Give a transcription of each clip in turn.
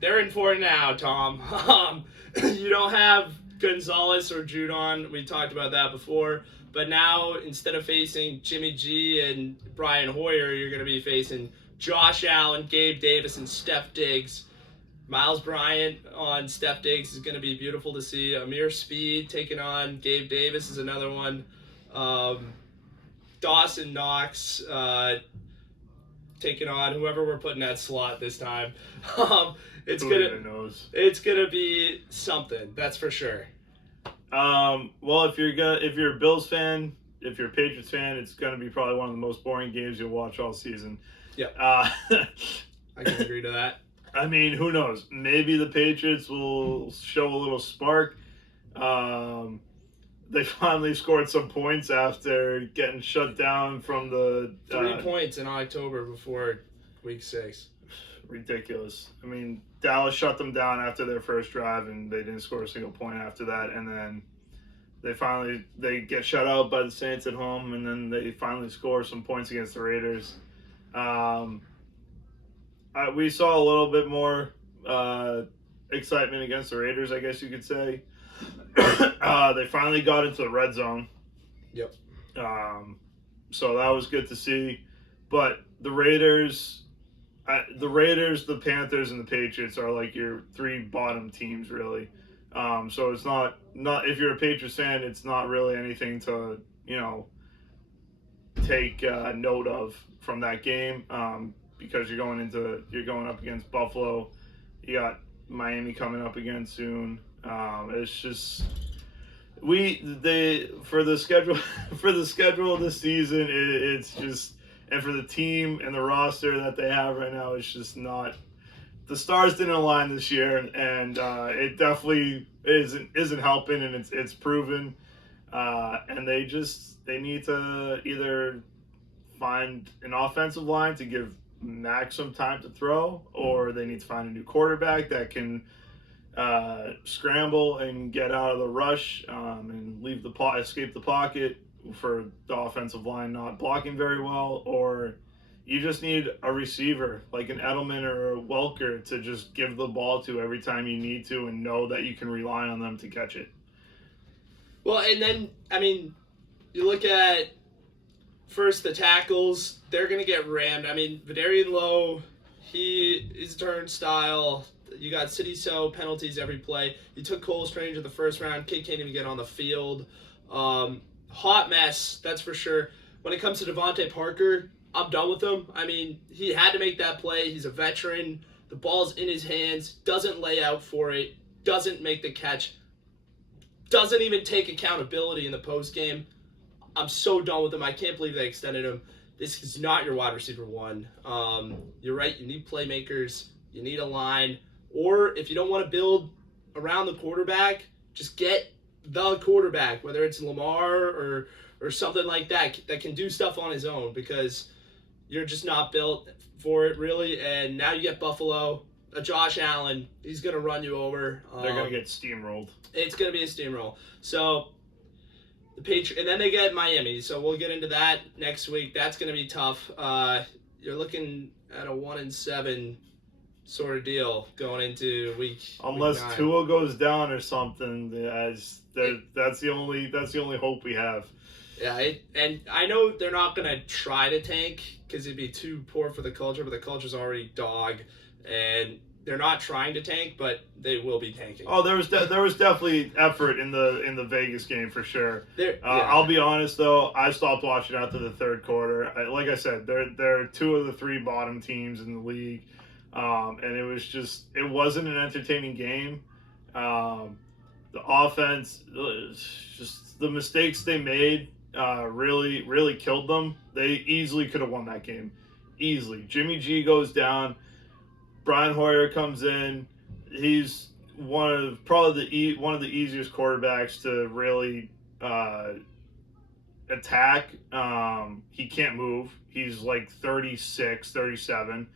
they're in for it now, Tom. You don't have Gonzalez or Judon. We talked about that before. But now, instead of facing Jimmy G and Brian Hoyer, you're going to be facing Josh Allen, Gabe Davis, and Steph Diggs. Miles Bryant on Steph Diggs is going to be beautiful to see. Amir Speed taking on Gabe Davis is another one. Dawson Knox taking on whoever we're putting that slot this time. It's Who gonna even knows? it's gonna be something, that's for sure. Well, if you're a Bills fan, if you're a Patriots fan, it's gonna be probably one of the most boring games you'll watch all season. Yep. I can agree to that. I mean, who knows? Maybe the Patriots will show a little spark. They finally scored some points after getting shut down from the 3 points in October before week 6. Ridiculous. I mean, Dallas shut them down after their first drive, and they didn't score a single point after that. And then they get shut out by the Saints at home, and then they finally score some points against the Raiders. We saw a little bit more excitement against the Raiders, I guess you could say. They finally got into the red zone. Yep. So that was good to see. But the Raiders, the Panthers, and the Patriots are like your 3 bottom teams, really. So it's not if you're a Patriots fan, it's not really anything to take note of from that game. Because you're going up against Buffalo, you got Miami coming up again soon. It's just for the schedule of this season, it's just, and for the team and the roster that they have right now, it's just not. The stars didn't align this year, and it definitely isn't helping, and it's proven. And they need to either find an offensive line to give Max some time to throw, or they need to find a new quarterback that can scramble and get out of the rush and escape the pocket for the offensive line not blocking very well, or you just need a receiver like an Edelman or a Welker to just give the ball to every time you need to and know that you can rely on them to catch it. Well, and then, I mean, you look at first the tackles, they're going to get rammed. I mean, Vidarian Lowe, his turnstile. You got City So penalties every play. You took Cole Stranger the first round. Kid can't even get on the field. Hot mess, that's for sure. When it comes to Devontae Parker, I'm done with him. I mean, he had to make that play. He's a veteran. The ball's in his hands. Doesn't lay out for it. Doesn't make the catch. Doesn't even take accountability in the post game. I'm so done with him. I can't believe they extended him. This is not your wide receiver 1. You're right. You need playmakers. You need a line. Or if you don't want to build around the quarterback, just get the quarterback, whether it's Lamar or something like that can do stuff on his own, because you're just not built for it, really. And now you get Buffalo, Josh Allen. He's going to run you over. They're going to get steamrolled. It's going to be a steamroll. So the Patriots, and then they get Miami. So we'll get into that next week. That's going to be tough. You're looking at a 1-7 sort of deal going into week. Unless week 9. Tua goes down or something, that's the only hope we have. Yeah, and I know they're not going to try to tank because it'd be too poor for the culture, but the culture's already dog, and they're not trying to tank, but they will be tanking. Oh, there was definitely effort in the Vegas game for sure. Yeah. I'll be honest though, I stopped watching after the third quarter. Like I said, they're 2 of the 3 bottom teams in the league, and it wasn't an entertaining game. The offense, just the mistakes they made, really killed them. They easily could have won that game, easily. Jimmy G goes down. Brian Hoyer comes in. He's one of the easiest quarterbacks to really attack. He can't move. He's like 36, 37.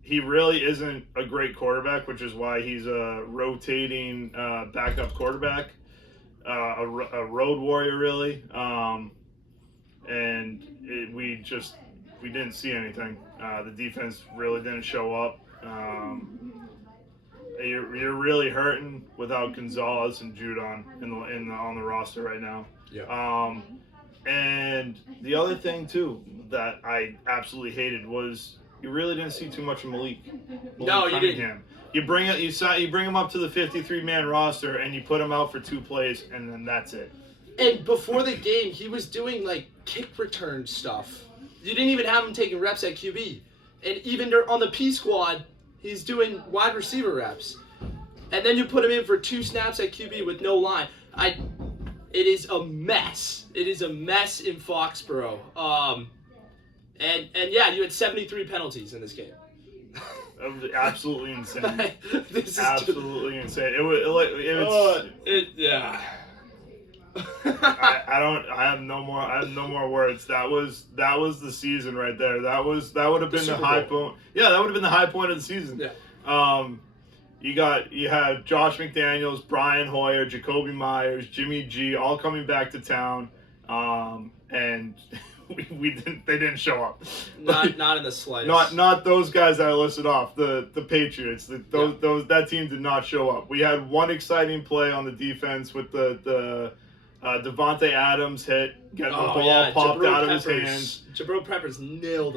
He really isn't a great quarterback, which is why he's a rotating backup quarterback, a road warrior, really. We didn't see anything. The defense really didn't show up. really hurting without Gonzalez and Judon on the roster right now. Yeah. And the other thing too that I absolutely hated was you really didn't see too much of Malik No, you didn't. Cunningham. You bring him up to the 53-man roster and you put him out for 2 plays and then that's it. And before the game, he was doing like kick return stuff. You didn't even have him taking reps at QB. And even on the P squad, he's doing wide receiver reps. And then you put him in for 2 snaps at QB with no line. It is a mess. It is a mess in Foxborough. And yeah, you had 73 penalties in this game. That was absolutely insane. This is absolutely insane. Yeah. I have no more words. That was the season right there. That would have been the high point. Yeah, that would have been the high point of the season. Yeah. You had Josh McDaniels, Brian Hoyer, Jacoby Myers, Jimmy G all coming back to town. And they didn't show up. Not in the slightest. Not those guys that I listed off. The Patriots. That team did not show up. We had one exciting play on the defense with the Devontae Adams hit, getting the ball popped out of his hands. Jabril Peppers nailed him.